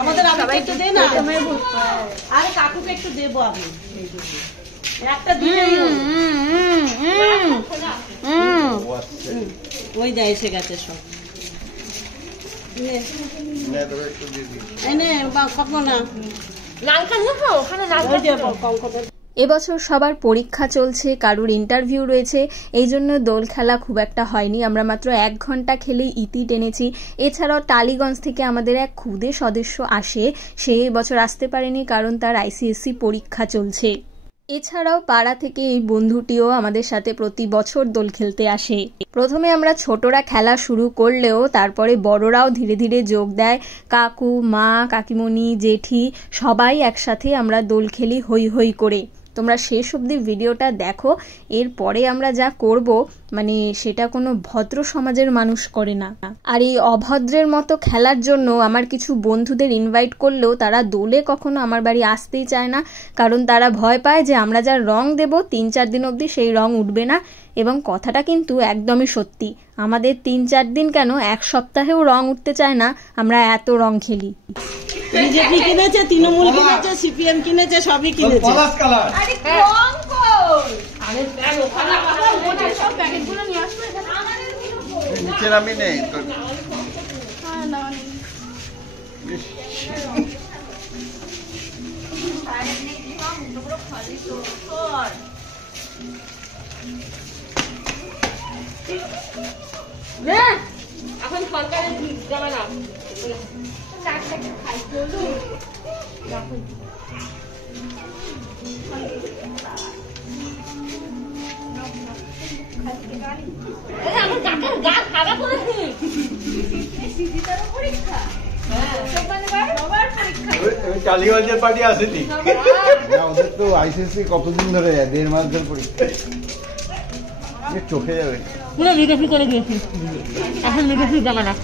আমাদের একটু দে না, আরে কাকুকে একটু দেবো আমি একটা দিয়ে। ওই যা এসে গেছে সব। এবছর সবার পরীক্ষা চলছে, কারুর ইন্টারভিউ রয়েছে, এই জন্য দোল খেলা খুব একটা হয়নি। আমরা মাত্র 1 ঘন্টা খেলেই ইতি টেনেছি। এছাড়াও টালিগঞ্জ থেকে আমাদের এক খুদে সদস্য আসে, সে এবছর আসতে পারেনি কারণ তার ICSE পরীক্ষা চলছে। এছাড়াও পাড়া থেকে এই বন্ধুটিও আমাদের সাথে প্রতি বছর দোল খেলতে আসে। প্রথমে আমরা ছোটরা খেলা শুরু করলেও তারপরে বড়রাও ধীরে ধীরে যোগ দেয়। কাকু, মা, কাকিমণি, জেঠি সবাই একসাথে আমরা দোল খেলি হই হই করে। তোমরা শেষ অবধি ভিডিওটা দেখো। এরপরে আমরা যা করব মানে সেটা কোনো ভদ্র সমাজের মানুষ করে না। আর এই অভদ্রের মতো খেলার জন্য আমার কিছু বন্ধুদের ইনভাইট করলেও তারা দোলে কখনো আমার বাড়ি আসতেই চায় না, কারণ তারা ভয় পায় যে আমরা যা রং দেব 3-4 দিন অবধি সেই রং উঠবে না। এবং কথাটা কিন্তু একদমই সত্যি, আমাদের 3-4 দিন কেন 1 সপ্তাহেও রং উঠতে চায় না, আমরা এত রং খেলি। বিজেপি কিনেছে, তৃণমূল কিনেছে, CPM কিনেছে, সবই কিনেছে। এখন সরকারের জামানা টালিগঞ্জের পার্টি আসেনি, ওদের তো ICSE কতদিন ধরে 1.5 মাস ধরে পরীক্ষা, চোখে যাবে। বিজেপি করে দিয়েছি, এখন বিজেপি জামানা।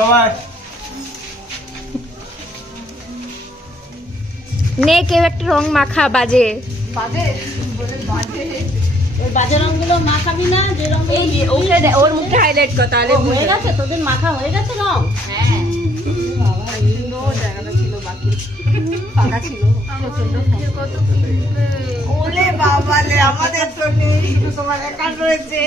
সবাই নে কেউ একটা রং মাখা বাজে বাজে রঙগুলো মাখাবি না, যে রঙ ওর মুখে হাইলাইট কর, তাহলে হয়ে গেছে। তোদের মাখা হয়ে গেছে রং? হ্যাঁ, জায়গাটা ছিল বাকি, ফাঁকা ছিল। ওলে বাবালে, আমাদের তো নেই, শুধু তোমার একা রয়েছে।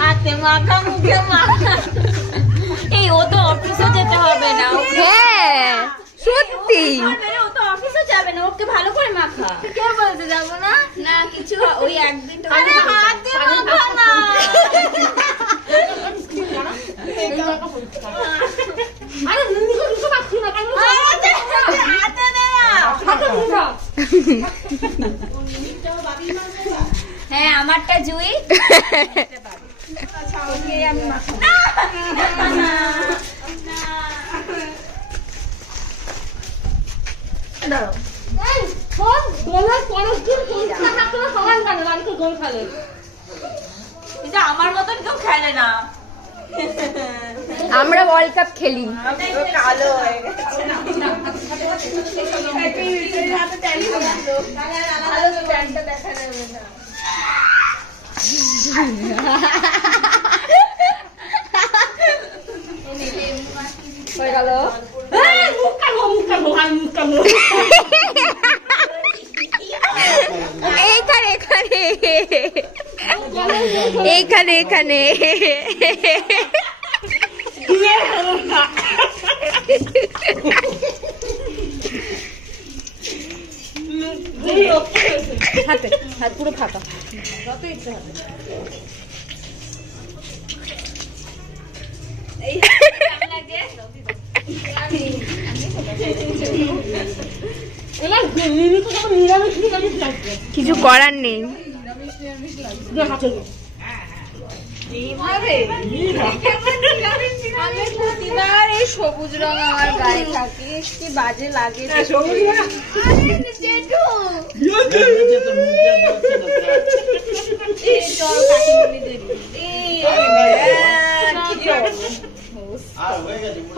হাতে মাখা, মুখে মাখা। এই ও তো অফিসে যেতে হবে না। হ্যাঁ সত্যি, ও তো অফিসে যাবে না, ওকে ভালো করে মাখা। কে বলতে যাবো না? না কিছু, ওই একদিন আরে হাতে মাখা না। আরে মুখে মুখে মাখি না, হাতে না, হাতে না। হ্যাঁ আমারটা জুই, ওকে আমি মাখাবো। আমার মতন কেউ খেলে না, আমরা ওয়ার্ল্ড কাপ খেলি। কালো এইখানে এইখানে এখানে হাতে হাত পুরো ফাঁকা, যত ইচ্ছে হাতে। কিছু করার নেই। প্রতিবার এই সবুজ রং আমার গায়ে থাকে, কি বাজে লাগে।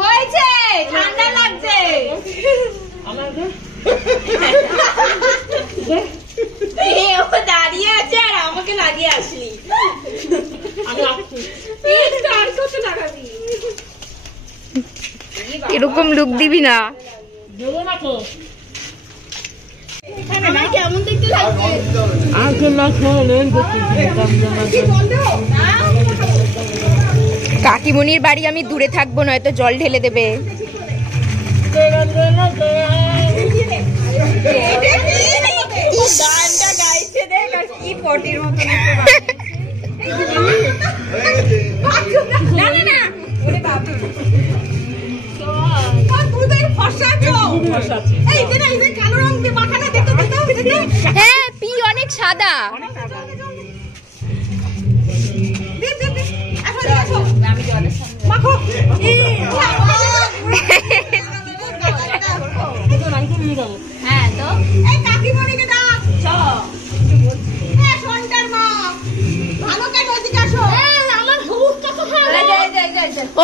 হয়েছে, ঠান্ডা লাগছে। দাঁড়িয়ে আছে আর আমাকে লাগিয়ে আসলি। এরকম লুক দিবি না। কেমন দেখতে লাগছে? কাকিমণির বাড়ি আমি দূরে থাকবো, নয়তো জল ঢেলে দেবে। গানটা গাইছে দেখ, আর কি পটির মতো। না না না, ওরে বাবা, হ্যাঁ পি অনেক সাদা। হ্যাঁ তো কাকিমণিকে ডাক,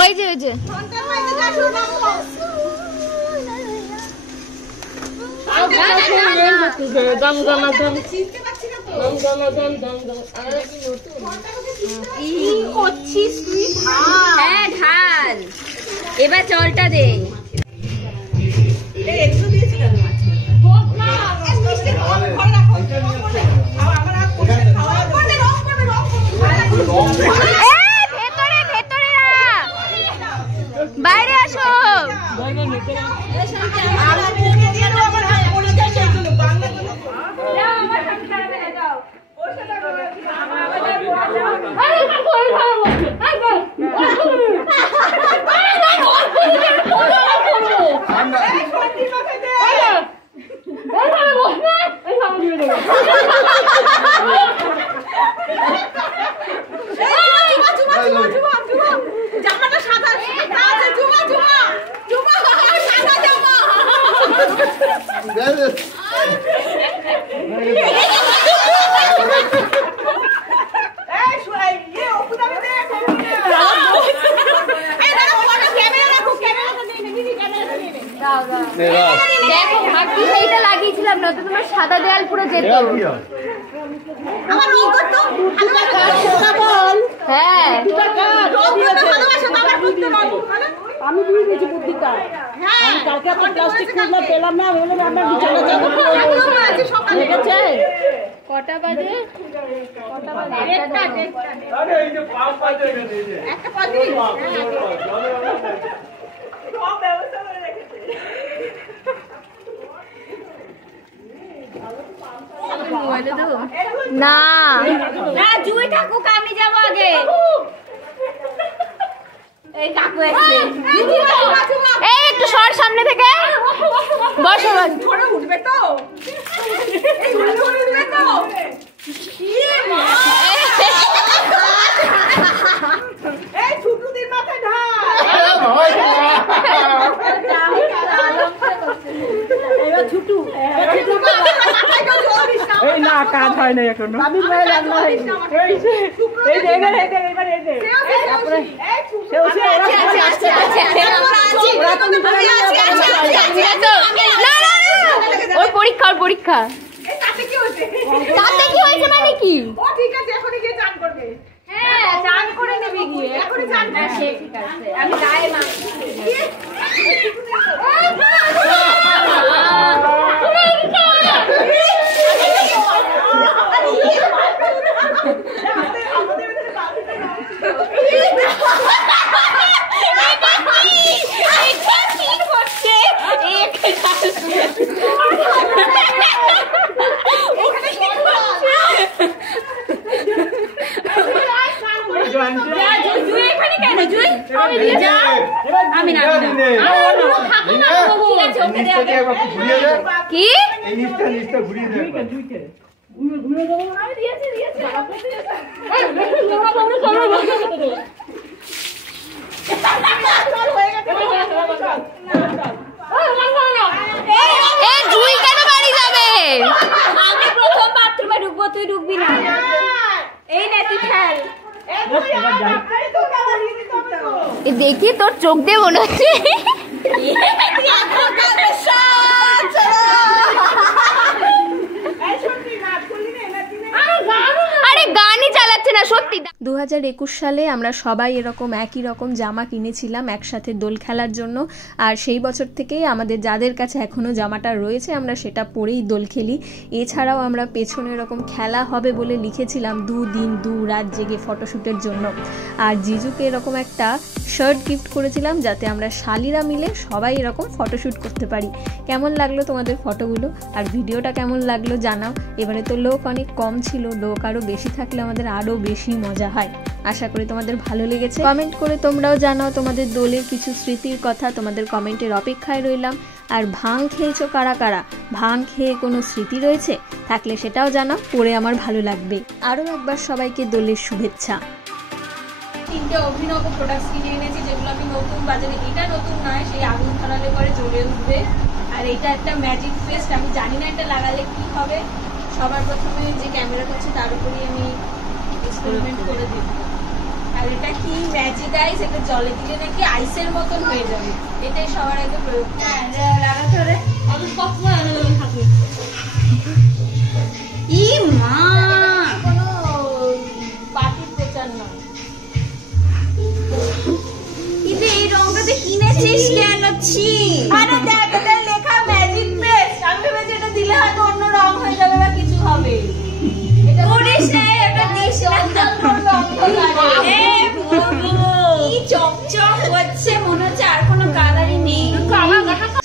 ওই যে ওই যে হ্যাঁ ঢাল, এবার জলটা দে। ভেতরে ভেতরে বাইরে আসো। জামাটা সাদা, দেখো ভাবছি সেইটা লাগিয়েছিলাম, না তো তোমার সাদা দেয়াল পুরো যেত। হ্যাঁ আমি দিয়ে দিয়েছি বুদ্ধিটা। আমি কালকে আপনার প্লাস্টিক খুলনা পেলাম না, হলে আমার বিছানা লেগেছে। কটা বাজে? কটা বাজে? একটা 35 না না, জুই থাকুক, আমি যাবো আগে। এই কাকু এসেছে, এই একটু সর সামনে থেকে, বসো। ধরে উঠবে তো, এই ধরে উঠবে তো। এই ছুটুদির মাথায় ঢাল। এবার ছুটু, এই না কাজ হয় না এখনো। আমি বলে রান্না হয়নি। এই যে এবার তারপরে ওর পরীক্ষা, ওর পরীক্ষা। তাতে কি হয়েছে মানে কি? ও ঠিক আছে, এখনই গিয়ে চান করবে। হ্যাঁ চান করে নেবে গিয়ে, এখনই চান করবে। ঠিক আছে, আমি গায়ে মাখছি। কেন জুই? আমি দিয়ে যাও। আমি না কি এই নিচটা ঘুরিয়ে দে আমি দিয়েছি জুই কেন বাড়ি যাবে? আমি প্রথম বাথরুমে ঢুকবো, তুই ঢুকবি না। এই নে তুই খেল। দেখি তোর চোখ দিয়ে মনে হচ্ছে আরে গানই চালাচ্ছে না সত্যি। 2021 সালে আমরা সবাই এরকম একই রকম জামা কিনেছিলাম একসাথে দোল খেলার জন্য, আর সেই বছর থেকেই আমাদের যাদের কাছে এখনো জামাটা রয়েছে আমরা সেটা পরেই দোল খেলি। এছাড়াও আমরা পেছনে এরকম খেলা হবে বলে লিখেছিলাম 2 দিন 2 রাত জেগে ফটোশ্যুটের জন্য, আর জিজুকে এরকম একটা শার্ট গিফট করেছিলাম যাতে আমরা শালিরা মিলে সবাই এরকম ফটোশ্যুট করতে পারি। কেমন লাগলো তোমাদের ফটোগুলো আর ভিডিওটা কেমন লাগলো জানাও। এবারে তো লোক অনেক কম ছিল, লোক আরও বেশি থাকলে আমাদের আরও বেশি মজা হয়। আশা করি তোমাদের ভালো লেগেছে। কমেন্ট করে তোমরাও জানাও তোমাদের দোলের কিছু স্মৃতির কথা, তোমাদের কমেন্টের অপেক্ষায় রইলাম। আর ভাং খেয়েছো কারা কারা, ভাং খেয়ে কোনো স্মৃতি রয়েছে থাকলে সেটাও জানাও, পড়ে আমার ভালো লাগবে। আরও একবার সবাইকে দোলের শুভেচ্ছা। 3টে অভিনব প্রোডাক্টস কিনে এনেছি যেগুলো আমি নতুন বাজারে, এটা নতুন নয়, সেই আগুন ধরালে পরে জ্বলে উঠবে। আর এটা একটা ম্যাজিক পেস্ট, আমি জানি না এটা লাগালে কি হবে। সবার প্রথমে যে ক্যামেরাটা হচ্ছে তার উপরেই আমি এক্সপেরিমেন্ট করে দেব। আর এটা কি ম্যাজিক আইস, এটা জলে দিলে নাকি আইসের মতন হয়ে যাবে, এটাই সবার আগে প্রয়োগ। লাগাতে হবে ই মা, কোনো পার্টির প্রচার নয়। কিন্তু এই রংটাতে কিনেছিস কেন? আরে দেখ এটা লেখা ম্যাজিক পেস্ট, আমি ভেবেছি এটা দিলে হয়তো অন্য রং হয়ে যাবে বা কিছু হবে। এটা করিস না, এটা দিস না, কি চকচক হচ্ছে, মনে হচ্ছে আর কোনো কালারই নেই।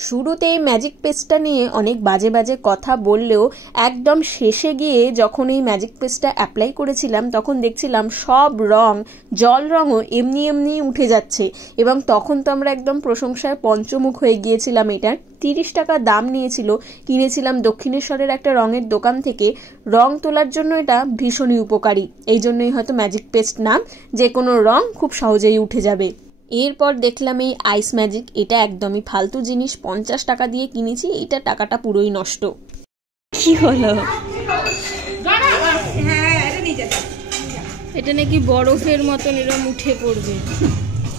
শুরুতেই ম্যাজিক পেস্টটা নিয়ে অনেক বাজে বাজে কথা বললেও একদম শেষে গিয়ে যখন এই ম্যাজিক পেস্টটা অ্যাপ্লাই করেছিলাম তখন দেখছিলাম সব রং, জল রঙও এমনি এমনি উঠে যাচ্ছে, এবং তখন তো আমরা একদম প্রশংসায় পঞ্চমুখ হয়ে গিয়েছিলাম। এটার 30 টাকা দাম নিয়েছিল, কিনেছিলাম দক্ষিণেশ্বরের একটা রঙের দোকান থেকে। রং তোলার জন্য এটা ভীষণই উপকারী, এই জন্যই হয়তো ম্যাজিক পেস্ট নাম, যে কোনো রং খুব সহজেই উঠে যাবে। এরপর দেখলাম এই আইস ম্যাজিক, এটা একদমই ফালতু জিনিস, 50 টাকা দিয়ে কিনেছি, এটা টাকাটা পুরোই নষ্ট। কি হলো? এটা নাকি বরফের মতন এরকম উঠে পড়বে।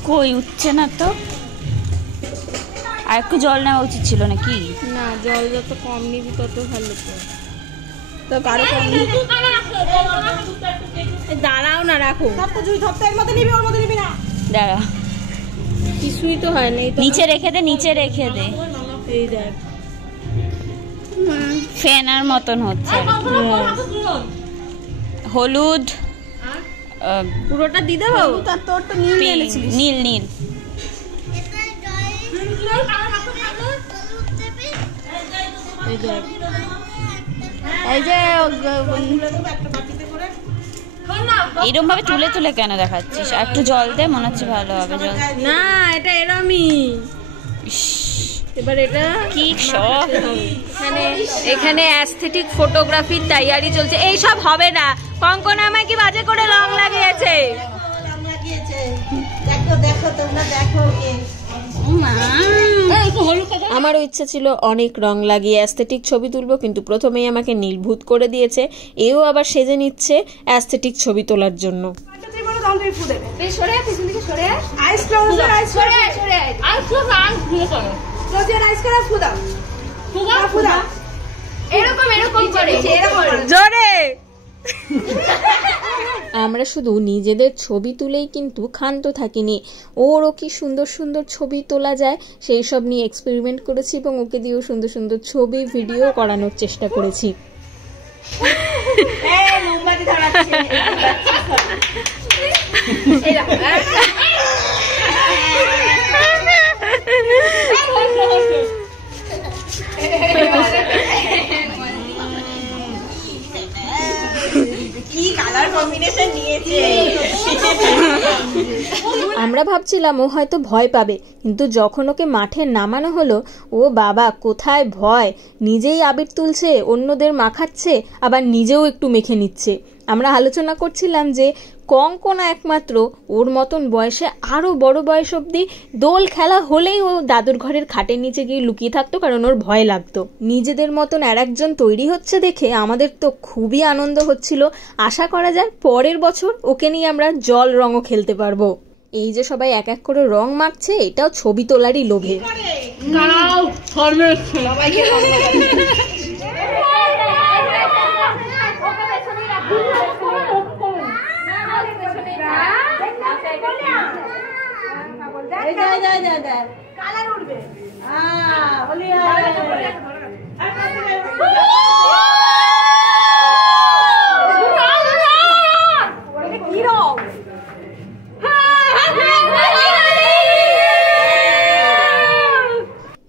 কই উঠছে না তো, আর একটু জল নেওয়া উচিত ছিল নাকি? না, জল যত কম নিবি তত ভালো। তো কারো কম দাঁড়াও না, রাখো। দাঁড়া, কিছুই তো হয় না। নিচে রেখে দে, নিচে রেখে দে। এই দেখ ফেনার মতন হচ্ছে। হলুদ পুরোটা দিয়ে দেবো? নীল নীল। এই যে এরকম ভাবে তুলে তুলে কেন দেখাচ্ছিস? একটু জল দে, মনে হচ্ছে ভালো হবে। জল না, এটা এরমই। এবার এটা কি শখ, মানে এখানে অ্যাস্থেটিক ফটোগ্রাফির তৈয়ারি চলছে। এই সব হবে না, কঙ্কনা আমায় কি বাজে করে রং লাগিয়েছে। দেখো দেখো তোমরা দেখো। আমারও ইচ্ছা ছিল অনেক রং লাগিয়ে অ্যাস্থেটিক ছবি তুলবো, কিন্তু প্রথমেই আমাকে নীলভূত করে দিয়েছে। এও আবার সেজে নিচ্ছে অ্যাস্থেটিক ছবি তোলার জন্য। আমরা শুধু নিজেদের ছবি তুলেই কিন্তু ক্ষান্ত থাকিনি, ওরও কি সুন্দর সুন্দর ছবি তোলা যায় সেই সব নিয়ে এক্সপেরিমেন্ট করেছি, এবং ওকে দিয়েও সুন্দর সুন্দর ছবি ভিডিও করানোর চেষ্টা করেছি। কি কালার কম্বিনেশন নিয়েছে। আমরা ভাবছিলাম ও হয়তো ভয় পাবে, কিন্তু যখন ওকে মাঠে নামানো হলো, ও বাবা কোথায় ভয়! নিজেই আবির তুলছে, অন্যদের মাখাচ্ছে, আবার নিজেও একটু মেখে নিচ্ছে। আমরা আলোচনা করছিলাম যে কঙ্কনা একমাত্র ওর মতন বয়সে আরও বড় বয়স অবধি দোল খেলা হলেই ও দাদুর ঘরের খাটের নিচে গিয়ে লুকিয়ে থাকতো, কারণ ওর ভয় লাগতো। নিজেদের মতন আর একজন তৈরি হচ্ছে দেখে আমাদের তো খুবই আনন্দ হচ্ছিল। আশা করা যায় পরের বছর ওকে নিয়ে আমরা জল রঙও খেলতে পারবো। এই যে সবাই এক এক করে রং মাখছে, এটাও ছবি তোলারই লোভে।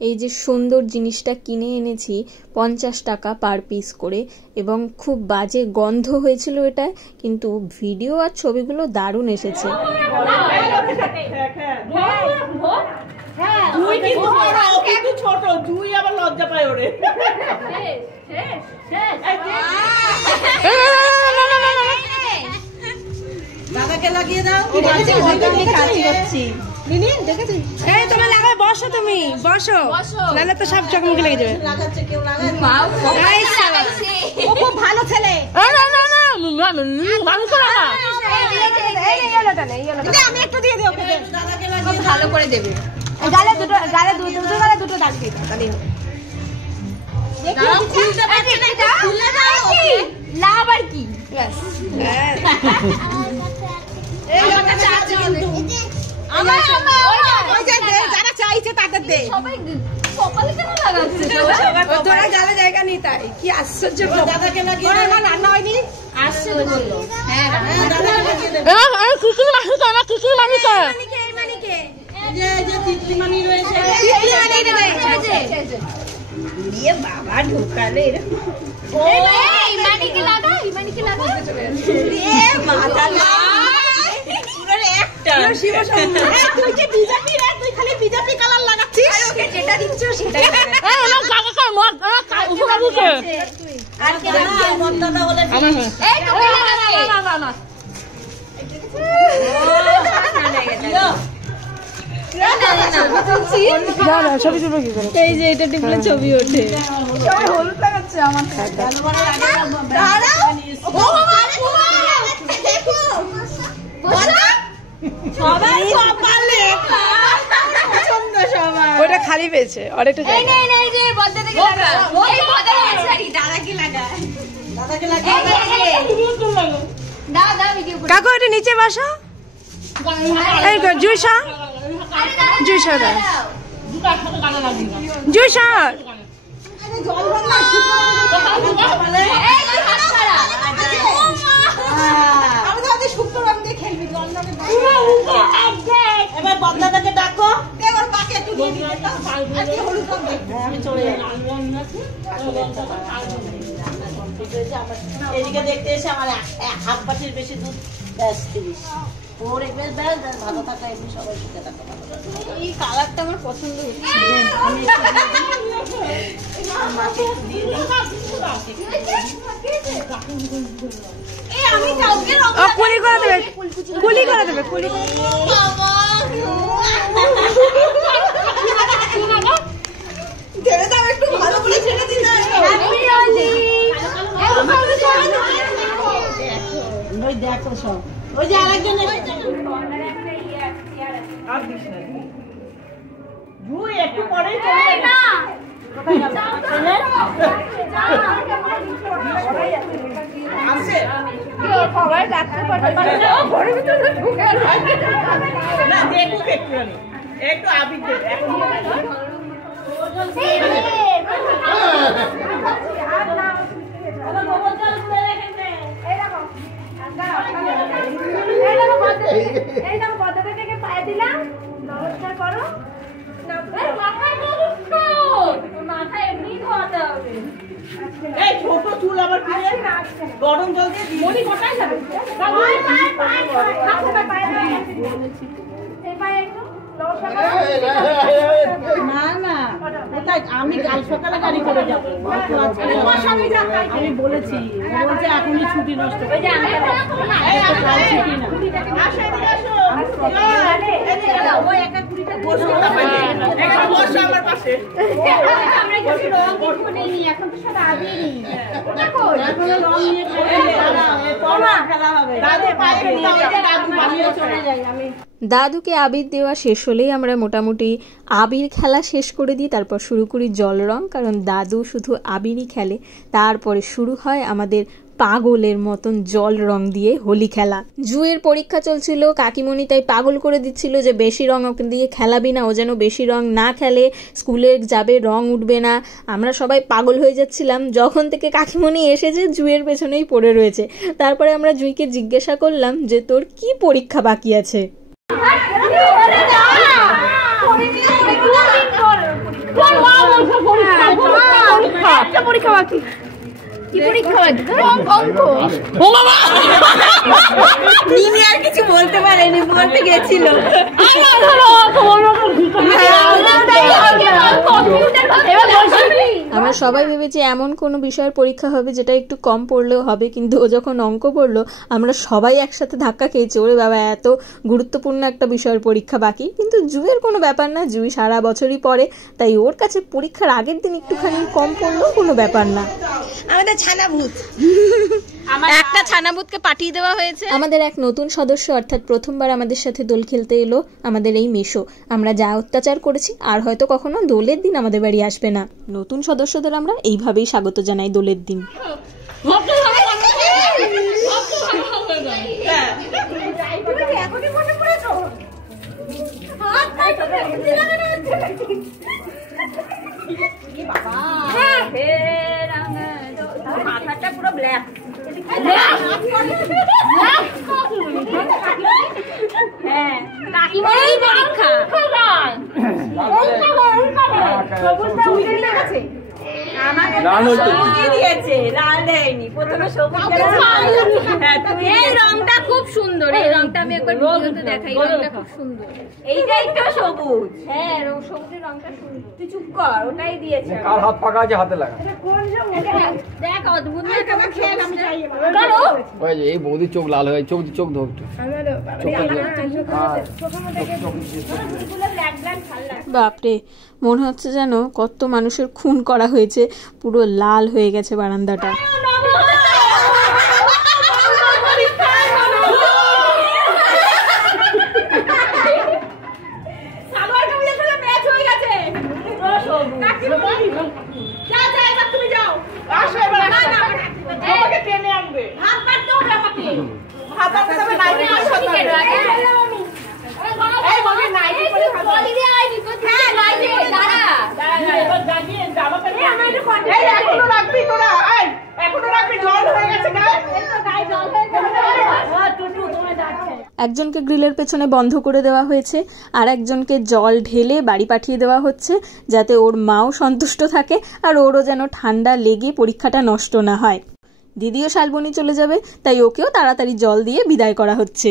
এই যে সুন্দর জিনিসটা কিনে এনেছি 50 টাকা পার পিস করে, এবং খুব বাজে গন্ধ হয়েছিল এটা, কিন্তু ভিডিও আর ছবিগুলো দারুণ এসেছে। দাদাকে লাগিয়ে দাও। তোমার লাগাই বসো, তুমি বসো, নাহলে তো সব চকমকি লেগে যাবে। লাগাচ্ছে কেউ লাগায়, ও খুব ভালো ছেলে। আমি একটু দিয়ে দিও, ভালো করে দেবে। গালে দুটো দাগ দিয়ে দাও, তাহলে লাভ আর কি। যারা চাইছে তাদের দে, তোরা গালে জায়গা নেই, তাই কি আশ্চর্য। দাদাকে লাগিয়ে রান্না হয়নি, আসছে তো বললো। বাবা ঢোকালে বিজেপি কালার লাগাচ্ছিস, যেটা দিচ্ছ সেটাই। এই যে এটা টিপলে ছবি ওঠে, হলুদ লাগাচ্ছে আমার ওটা খালি পেয়েছে অনেকটা। কাকু এটা নিচে বসো, এই জুইসা জুইসা জুইসা শুক্তো রং দিয়ে খেলবি। এবার বদলাটাকে ডাকো, এবার বাকি একটু দিয়ে দিবে, হলুদ রং আমি চলে যাই। এদিকে দেখতে এসে আমার হাফ বাটির বেশি দুধ, ব্যাস 30। ওর একবার ব্যাস ভালো থাকা, এমনি সবাই সুখে থাকা। এই কালারটা আমার পছন্দ হচ্ছে। কুলি করে দেবে, কুলি করে দেবে, কুলি ছেড়ে দাও, একটু ভালো করে ছেড়ে দিন। ওই দেখো সব, ওই যে আরেকজন একটু পরে চলে না। একটু আবির পায়ে দিলাম, নমস্কার করো। ছোট চুল আবার গরম জল দিয়ে না না কোথায়, আমি কাল সকালে গাড়ি করে যাবো, আমি বলেছি, বলছে এখনই ছুটি নষ্ট হয়ে যায়, দাদুকে আবির দেওয়া শেষ হলেই আমরা মোটামুটি আবির খেলা শেষ করে দিই, তারপর শুরু করি জল রং, কারণ দাদু শুধু আবিরই খেলে। তারপরে শুরু হয় আমাদের পাগলের মতন জল রং দিয়ে হোলি খেলা। জুয়ের পরীক্ষা চলছিল, কাকিমণি তাই পাগল করে দিচ্ছিল যে বেশি রং ওকে দিয়ে খেলাবি না, ও যেন বেশি রং না খেলে, স্কুলে যাবে রং উঠবে না। আমরা সবাই পাগল হয়ে যাচ্ছিলাম। যখন থেকে কাকিমণি এসেছে জুয়ের পেছনেই পড়ে রয়েছে। তারপরে আমরা জুইকে জিজ্ঞাসা করলাম যে তোর কি পরীক্ষা বাকি আছে। পরীক্ষা বাকি আর কিছু বলতে পারেনি, বলতে গেছিল। আমরা সবাই ভেবেছি এমন কোনো বিষয়ের পরীক্ষা হবে যেটা একটু কম পড়লেও হবে, কিন্তু ও যখন অঙ্ক পড়লো আমরা সবাই একসাথে ধাক্কা খেয়েছি, ওরে বাবা এত গুরুত্বপূর্ণ একটা বিষয়ের পরীক্ষা বাকি। কিন্তু জুয়ের কোনো ব্যাপার না, জুই সারা বছরই পড়ে, তাই ওর কাছে পরীক্ষার আগের দিন একটুখানি কম পড়লেও কোনো ব্যাপার না। আমাদের ছানাভূত, একটা ছানাভূতকে পাঠিয়ে দেওয়া হয়েছে। আমাদের এক নতুন সদস্য, অর্থাৎ প্রথমবার আমাদের সাথে দোল খেলতে এলো আমাদের এই মেশো। আমরা যা অত্যাচার করেছি আর হয়তো কখনো দোলের দিন আমাদের বাড়ি আসবে না। নতুন সদস্যদের আমরা এইভাবেই স্বাগত জানাই দোলের দিন। মাথাটা পুরো ব্ল্যাক। রংটা খুব সুন্দর, এই রংটা আমি একবার ভিডিওতে দেখাই, রংটা খুব সুন্দর। এইটাই তো সবুজ। হ্যাঁ, সবুজের রংটা সুন্দর। তুই চুপ কর, ওটাই দিয়েছে। কার হাত পাকা আছে হাতে লাগা। দেখ অদ্ভুত না, কেমন খেল আমি চাই। ওই যে এই বৌদির চোখ লাল হয়ে, চোখ চোখ ধর একটু। বাপরে, মনে হচ্ছে যেন কত মানুষের খুন করা হয়েছে, পুরো লাল হয়ে গেছে বারান্দাটা। একজনকে গ্রিলের পেছনে বন্ধ করে দেওয়া হয়েছে, আর একজনকে জল ঢেলে বাড়ি পাঠিয়ে দেওয়া হচ্ছে, যাতে ওর মাও সন্তুষ্ট থাকে আর ওরও যেন ঠান্ডা লেগে পরীক্ষাটা নষ্ট না হয়। দিদিও শালবনি চলে যাবে, তাই ওকেও তাড়াতাড়ি জল দিয়ে বিদায় করা হচ্ছে।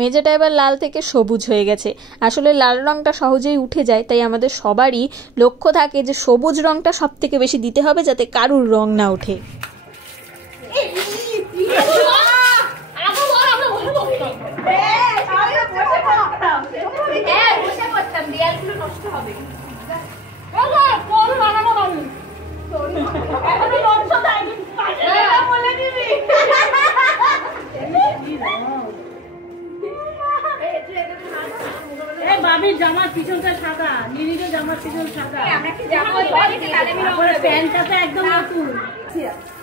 মেঝেটা এবার লাল থেকে সবুজ হয়ে গেছে। আসলে লাল রংটা সহজেই উঠে যায়, তাই আমাদের সবারই লক্ষ্য থাকে যে সবুজ রংটা সব থেকে বেশি দিতে হবে, যাতে কারুর রং না ওঠে। বাবির জামার পিছনটা সাদা, নিরিদের জামার পিছন সাদা, প্যান্টটা একদম নতুন।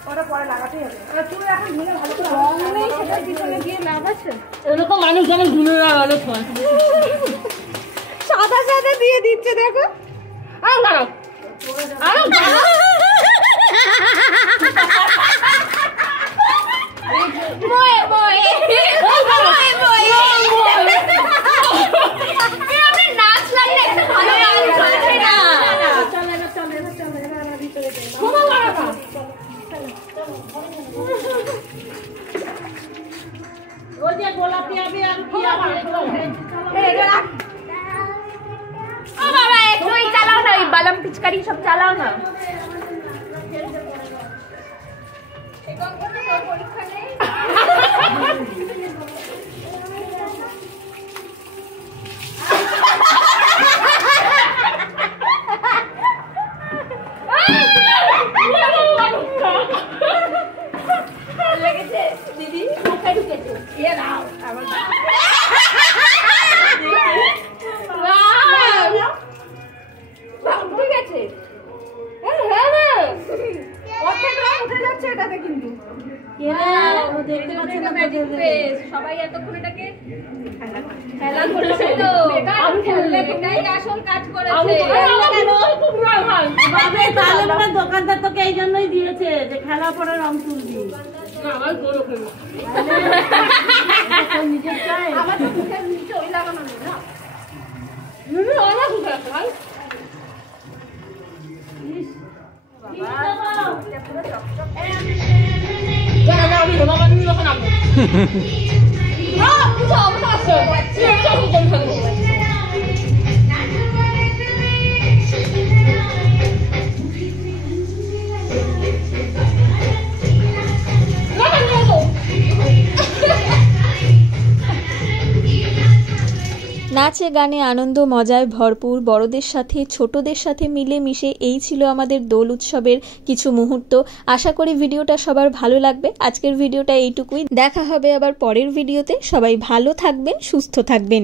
ওটা পরে লাগাতেই হবে। তুই এখন ঘুরে ভালো করে রং নেই, সেটা পিছনে গিয়ে লাভ আছে। এরকম মানুষ যেমন ঘুরে লাগালো সাদা সাদা দিয়ে দিচ্ছে, দেখো। নাচ লাগলে একটা ভালো লাগছে না। ওই যে গোলাপি হবে আর কি হবে ও বাবা একটুই চালাও না, ওই বালাম পিচকারি সব চালাও না। দিদি কোথায় ঢুকেছে? ইয়ে নাও আমার ঠিক আছে। সবাই এতক্ষণ এটাকে খেলা করছে তো, এটাই আসল কাজ করেছে। দোকানদার তোকে এই জন্যই দিয়েছে যে খেলা পরে রং তুলবি। নিজের চাই আমার তো মুখের নিচে ওই লাগানো নেই না। আমার মুখে আছে ভাই। নাচে গানে আনন্দ মজায় ভরপুর, বড়দের সাথে ছোটদের সাথে মিলে মিশে এই ছিল আমাদের দোল উৎসবের কিছু মুহূর্ত। আশা করি ভিডিওটা সবার ভালো লাগবে। আজকের ভিডিওটা এইটুকুই, দেখা হবে আবার পরের ভিডিওতে। সবাই ভালো থাকবেন, সুস্থ থাকবেন।